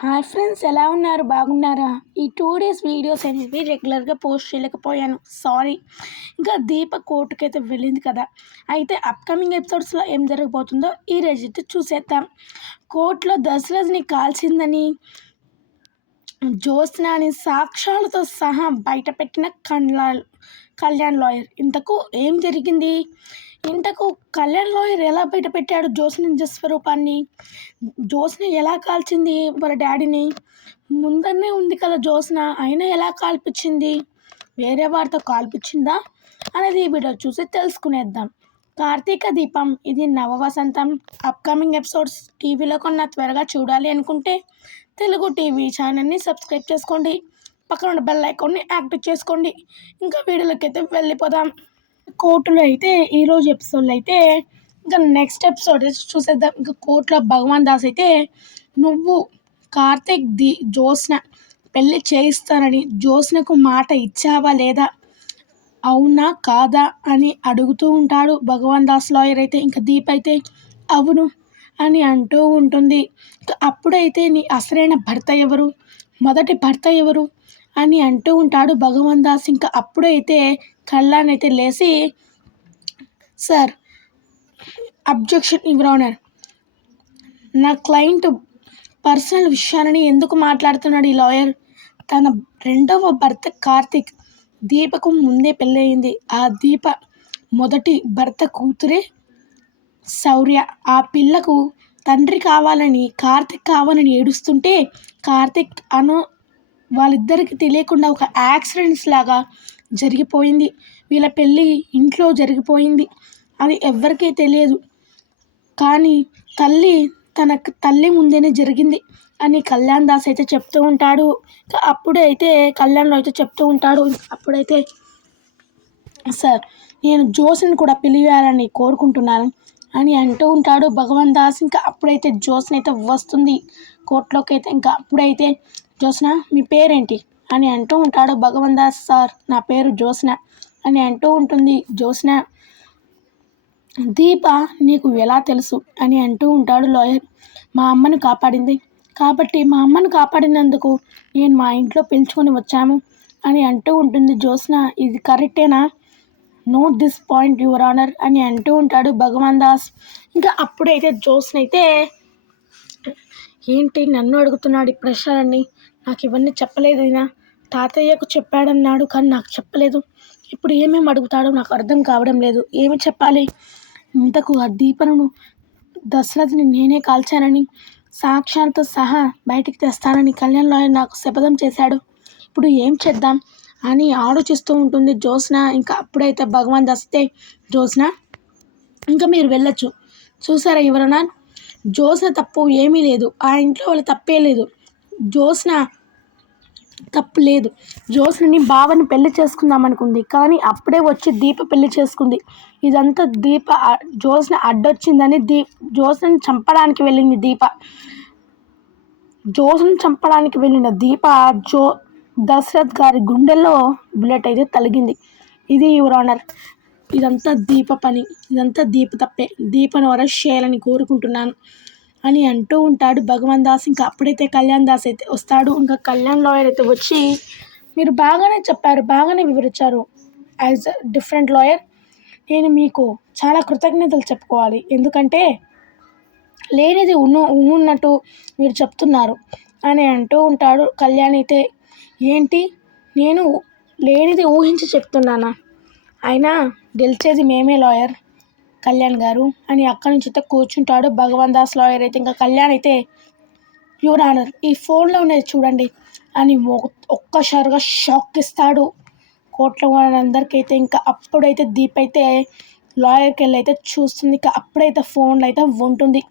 Hi friends, ఎలా ఉన్నారు? బాగున్నారా? ఈ 2 డేస్ వీడియోస్ అనేవి రెగ్యులర్గా పోస్ట్ చేయలేకపోయాను, సారీ. ఇంకా దీప కోర్టుకైతే వెళ్ళింది కదా, అయితే అప్కమింగ్ ఎపిసోడ్స్లో ఏం జరగబోతుందో ఈ రోజైతే చూసేద్దాం. కోర్టులో దశరథ్ని కాల్చిందని జ్యోత్స్నాని సాక్ష్యాలతో సహా బయటపెట్టిన కళ్యాణ్ లాయర్. ఇంతకు ఏం జరిగింది? ఇంతకు కళ్యాణ్ లాయర్ ఎలా బయటపెట్టాడు జ్యోత్స్న నిజ స్వరూపాన్ని? జ్యోత్స్న ఎలా కాల్చింది వాళ్ళ డాడీని? ముందరనే ఉంది కదా జ్యోత్స్న, అయినా ఎలా కాల్పించింది? వేరే వారితో కాల్పించిందా అనేది ఈ వీడియో చూసి తెలుసుకునేద్దాం. కార్తీక దీపం ఇది నవ వసంతం. అప్కమింగ్ ఎపిసోడ్స్ టీవీలో కొన్న త్వరగా చూడాలి అనుకుంటే తెలుగు టీవీ ఛానల్ని సబ్స్క్రైబ్ చేసుకోండి, పక్కన ఉన్న బెల్ ఐకాన్ని యాక్టివ్ చేసుకోండి. ఇంకా వీడియోలోకి అయితే వెళ్ళిపోదాం. కోర్టులో అయితే ఈరోజు ఎపిసోడ్లో అయితే ఇంకా నెక్స్ట్ ఎపిసోడ్ చూసేద్దాం. ఇంకా కోర్టులో భగవాన్ దాస్ అయితే నువ్వు కార్తీక్ జ్యోత్స్న పెళ్ళి చేయిస్తానని జ్యోత్స్నకు మాట ఇచ్చావా లేదా, అవునా కాదా అని అడుగుతూ ఉంటాడు భగవాన్ దాస్ లాయర్. అయితే ఇంకా దీప్ అయితే అవును అని అంటూ ఉంటుంది. అప్పుడైతే నీ అసలైన భర్త ఎవరు, మొదటి భర్త ఎవరు అని అంటూ ఉంటాడు భగవాన్ దాస్. ఇంకా అప్పుడైతే కళ్యాణ్ అయితే లేచి, సార్ అబ్జెక్షన్ యువర్ ఆనర్, నా క్లయింట్ పర్సనల్ విషయాలని ఎందుకు మాట్లాడుతున్నాడు ఈ లాయర్? తన రెండవ భర్త కార్తీక్, దీపకు ముందే పెళ్ళయింది. ఆ దీప మొదటి భర్త కూతురే శౌర్య. ఆ పిల్లకు తండ్రి కావాలని కార్తీక్ కావాలని ఏడుస్తుంటే కార్తీక్ వాళ్ళిద్దరికి తెలియకుండా ఒక యాక్సిడెంట్స్ లాగా జరిగిపోయింది. వీళ్ళ పెళ్ళి ఇంట్లో జరిగిపోయింది, అది ఎవ్వరికీ తెలియదు. కానీ తల్లి ముందేనే జరిగింది అని కళ్యాణ్ దాస్ అయితే చెప్తూ ఉంటాడు. అప్పుడైతే కళ్యాణ్ అయితే చెప్తూ ఉంటాడు. అప్పుడైతే సార్ నేను జ్యోత్స్నని కూడా పిలియాలని కోరుకుంటున్నాను అని అంటూ ఉంటాడు భగవాన్ దాస్. ఇంకా అప్పుడైతే జ్యోత్స్న అయితే వస్తుంది కోర్టులోకి. అయితే ఇంకా అప్పుడైతే జ్యోత్స్న మీ పేరేంటి అని అంటూ ఉంటాడు భగవాన్ దాస్. సార్ నా పేరు జ్యోత్స్న అని అంటూ ఉంటుంది జ్యోత్స్న. దీప నీకు ఎలా తెలుసు అని అంటూ ఉంటాడు లాయర్. మా అమ్మను కాపాడింది కాబట్టి మా అమ్మను కాపాడినందుకు నేను మా ఇంట్లో పిలుచుకొని వచ్చాము అని అంటూ ఉంటుంది జ్యోత్స్న. ఇది కరెక్టేనా? Note this point your honour అని అంటూ ఉంటాడు భగవాన్ దాస్. ఇంకా అప్పుడైతే జ్యోత్స్న అయితే ఏంటి నన్ను అడుగుతున్నాడు ఈ ప్రశ్నలన్నీ, నాకు ఇవన్నీ చెప్పలేదు. ఈయన తాతయ్యకు చెప్పాడన్నాడు కానీ నాకు చెప్పలేదు. ఇప్పుడు ఏమేమి అడుగుతాడో నాకు అర్థం కావడం లేదు, ఏమి చెప్పాలి? ఇంతకు ఆ దీపను దశరథ్ని నేనే కాల్చానని సాక్ష్యాలతో సహా బయటికి తెస్తానని కళ్యాణ్ లాయర్ నాకు శపథం చేశాడు. ఇప్పుడు ఏం చేద్దాం అని ఆలోచిస్తూ ఉంటుంది జ్యోత్స్న. ఇంకా అప్పుడైతే భగవాన్ దాస్తే, జ్యోత్స్న ఇంకా మీరు వెళ్ళొచ్చు. చూసారా ఎవరన్నా, జ్యోత్స్న తప్పు ఏమీ లేదు, ఆ ఇంట్లో వాళ్ళ తప్పే లేదు, జ్యోత్స్న తప్పు లేదు. జ్యోత్స్నని బావని పెళ్లి చేసుకుందాం అనుకుంది కానీ అప్పుడే వచ్చి దీప పెళ్లి చేసుకుంది. ఇదంతా జ్యోత్స్న అడ్డొచ్చిందని జ్యోత్స్నని చంపడానికి వెళ్ళింది దీప. జ్యోత్స్నని చంపడానికి వెళ్ళిన దీప దశరథ్ గారి గుండెల్లో బుల్లెట్ అయితే తలిగింది. ఇది యువర్ ఆనర్, ఇదంతా దీప పని, ఇదంతా దీప తప్పే, దీపను అరెస్ట్ చేయాలని కోరుకుంటున్నాను అని అంటూ ఉంటాడు భగవాన్ దాస్. ఇంకా అప్పుడైతే కళ్యాణ్ దాస్ అయితే వస్తాడు. ఇంకా కళ్యాణ్ లాయర్ అయితే వచ్చి, మీరు బాగానే చెప్పారు, బాగానే వివరించారు యాజ్ అ డిఫరెంట్ లాయర్, నేను మీకు చాలా కృతజ్ఞతలు చెప్పుకోవాలి. ఎందుకంటే లేనిది ఉన్నట్టు మీరు చెప్తున్నారు అని అంటూ ఉంటాడు కళ్యాణ్ అయితే. ఏంటి నేను లేనిది ఊహించి చెప్తున్నానా? అయినా గెలిచేది మేమే లాయర్ కళ్యాణ్ గారు అని అక్కడి నుంచి అయితే కూర్చుంటాడు భగవాన్ దాస్ లాయర్. అయితే ఇంకా కళ్యాణ్ అయితే యువర్ ఆనర్ ఈ ఫోన్లో ఉన్నది చూడండి అని ఒక్కసారిగా షాక్ ఇస్తాడు కోర్టులో వాళ్ళందరికైతే. ఇంకా అప్పుడైతే దీప్ అయితే లాయర్కి వెళ్ళి అయితే చూస్తుంది. ఇంకా అప్పుడైతే ఫోన్లో అయితే ఉంటుంది.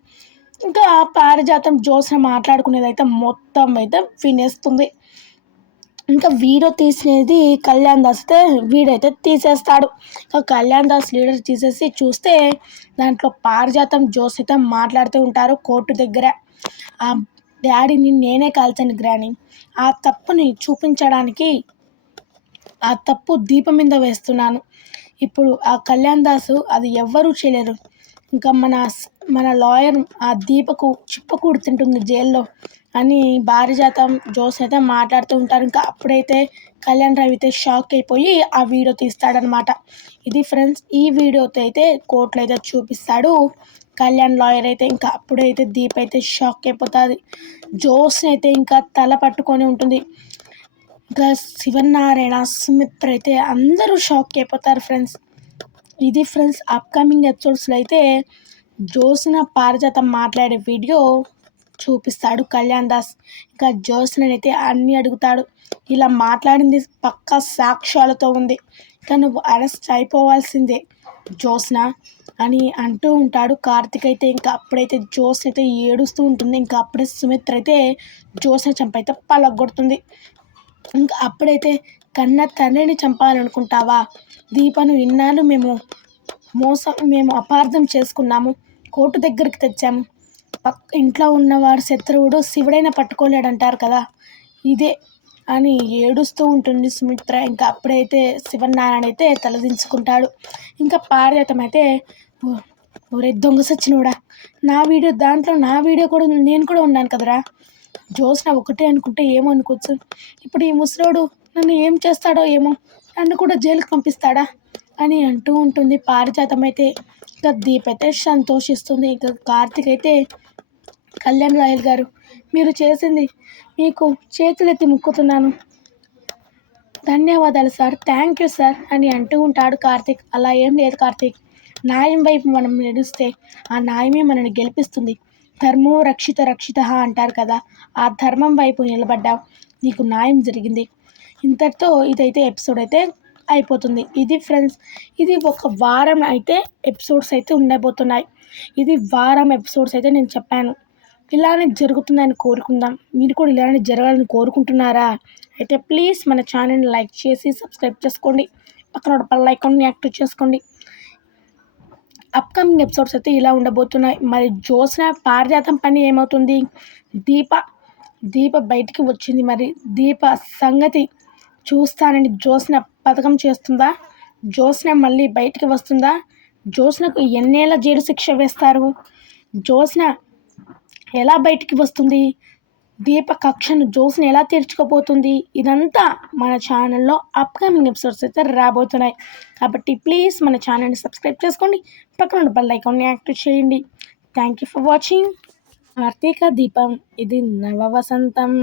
ఇంకా పారిజాతం జ్యోత్స్న మాట్లాడుకునేది అయితే మొత్తం అయితే వినేస్తుంది. ఇంకా వీడియో తీసినది కళ్యాణ్ దాస్ అయితే వీడైతే తీసేస్తాడు. ఇంకా కళ్యాణ్ దాస్ లీడర్ తీసేసి చూస్తే దాంట్లో పారిజాతం జ్యోత్స్న అయితే మాట్లాడుతూ ఉంటారు కోర్టు దగ్గర. ఆ డాడీని నేనే కాల్చాను గ్రాని, ఆ తప్పుని చూపించడానికి ఆ తప్పు దీపం మీద వేస్తున్నాను. ఇప్పుడు ఆ కళ్యాణ్ దాసు అది ఎవ్వరూ చేయలేరు. ఇంకా మన లాయర్ ఆ దీపకు చిప్పకూడు తింటుంది జైల్లో అని పారిజాతం జోస్ అయితే మాట్లాడుతూ ఉంటారు. ఇంకా అప్పుడైతే కళ్యాణ్ రావు అయితే షాక్ అయిపోయి ఆ వీడియో తీస్తాడనమాట. ఇది ఫ్రెండ్స్, ఈ వీడియోతో అయితే కోర్టులో అయితే చూపిస్తాడు కళ్యాణ్ లాయర్ అయితే. ఇంకా అప్పుడైతే దీప్ అయితే షాక్ అయిపోతుంది. జోస్ని అయితే ఇంకా తల పట్టుకొని ఉంటుంది. ఇంకా శివనారాయణ, సుమిత్ర అయితే అందరూ షాక్ అయిపోతారు ఫ్రెండ్స్. ఇది ఫ్రెండ్స్, అప్కమింగ్ ఎపిసోడ్స్లో అయితే జ్యోత్స్న పారిజాతం మాట్లాడే వీడియో చూపిస్తాడు కళ్యాణ్ దాస్. ఇంకా జ్యోత్స్న అయితే అన్నీ అడుగుతాడు. ఇలా మాట్లాడింది పక్కా సాక్ష్యాలతో ఉంది, ఇంకా నువ్వు అరెస్ట్ అయిపోవాల్సిందే జ్యోత్స్న అని అంటూ ఉంటాడు కార్తిక్ అయితే. ఇంకా అప్పుడైతే జ్యోత్స్న అయితే ఏడుస్తూ ఉంటుంది. ఇంకా అప్పుడే సుమిత్ర అయితే జ్యోత్స్న చంపైతే పలగొడుతుంది. ఇంకా అప్పుడైతే కన్న తండ్రిని చంపాలనుకుంటావా దీపను? ఇన్నాళ్ళు మేము అపార్థం చేసుకున్నాము, కోర్టు దగ్గరికి తెచ్చాము. ఇంట్లో ఉన్నవాడు శత్రువుడు శివుడైనా పట్టుకోలేడంటారు కదా, ఇదే అని ఏడుస్తూ ఉంటుంది సుమిత్ర. ఇంకా అప్పుడైతే శివనారాయణ అయితే తలదించుకుంటాడు. ఇంకా పారిజాతం అయితే, ఒరే దొంగ సచ్చినోడా, దాంట్లో నా వీడియో కూడా నేను కూడా ఉన్నాను కదరా, జ్యోత్స్న ఒకటే అనుకుంటే ఏమో అనుకోవచ్చు, ఇప్పుడు ఈ ముసలోడు నన్ను ఏం చేస్తాడో ఏమో, నన్ను కూడా జైలుకి పంపిస్తాడా అని అంటూ ఉంటుంది పారిజాతం అయితే. ఇంకా దీప్ అయితే సంతోషిస్తుంది. ఇంకా కార్తిక్ అయితే, కళ్యాణ్ లాయర్ గారు మీరు చేసింది మీకు చేతులెత్తి ముక్కుతున్నాను, ధన్యవాదాలు సార్, థ్యాంక్ యూ సార్ అని అంటూ ఉంటాడు కార్తిక్. అలా ఏం లేదు కార్తిక్, న్యాయం వైపు మనం నడిస్తే ఆ న్యాయమే మనని గెలిపిస్తుంది. ధర్మో రక్షిత రక్షిత అంటారు కదా, ఆ ధర్మం వైపు నిలబడ్డావు, నీకు న్యాయం జరిగింది. ఇంతటితో ఇదైతే ఎపిసోడ్ అయితే అయిపోతుంది. ఇది ఫ్రెండ్స్, ఇది ఒక వారం అయితే ఎపిసోడ్స్ అయితే ఉండబోతున్నాయి. ఇది వారం ఎపిసోడ్స్ అయితే నేను చెప్పాను. ఇలానే జరుగుతుందని కోరుకుందాం. మీరు కూడా ఇలానే జరగాలని కోరుకుంటున్నారా? అయితే ప్లీజ్ మన ఛానల్ని లైక్ చేసి సబ్స్క్రైబ్ చేసుకోండి. పక్కన బెల్ ఐకాన్ని యాక్టివ్ చేసుకోండి. అప్కమింగ్ ఎపిసోడ్స్ అయితే ఇలా ఉండబోతున్నాయి. మరి జ్యోత్స్న పారిజాతం పని ఏమవుతుంది? దీప బయటికి వచ్చింది, మరి దీప సంగతి చూస్తానని జ్యోత్స్న పథకం చేస్తుందా? జ్యోత్స్న మళ్ళీ బయటికి వస్తుందా? జ్యోత్స్నకు ఎన్నేళ్ళ జైలు శిక్ష వేస్తారు? జ్యోత్స్న ఎలా బయటికి వస్తుంది? దీప కక్షను జ్యోత్స్న ఎలా తీర్చుకోబోతుంది? ఇదంతా మన ఛానల్లో అప్కమింగ్ ఎపిసోడ్స్ అయితే రాబోతున్నాయి. కాబట్టి ప్లీజ్ మన ఛానల్ని సబ్స్క్రైబ్ చేసుకోండి, పక్కన బెల్ ఐకాన్ని యాక్టివ్ చేయండి. Thank you for watching. Karthika Deepam, ఇది నవ వసంతం.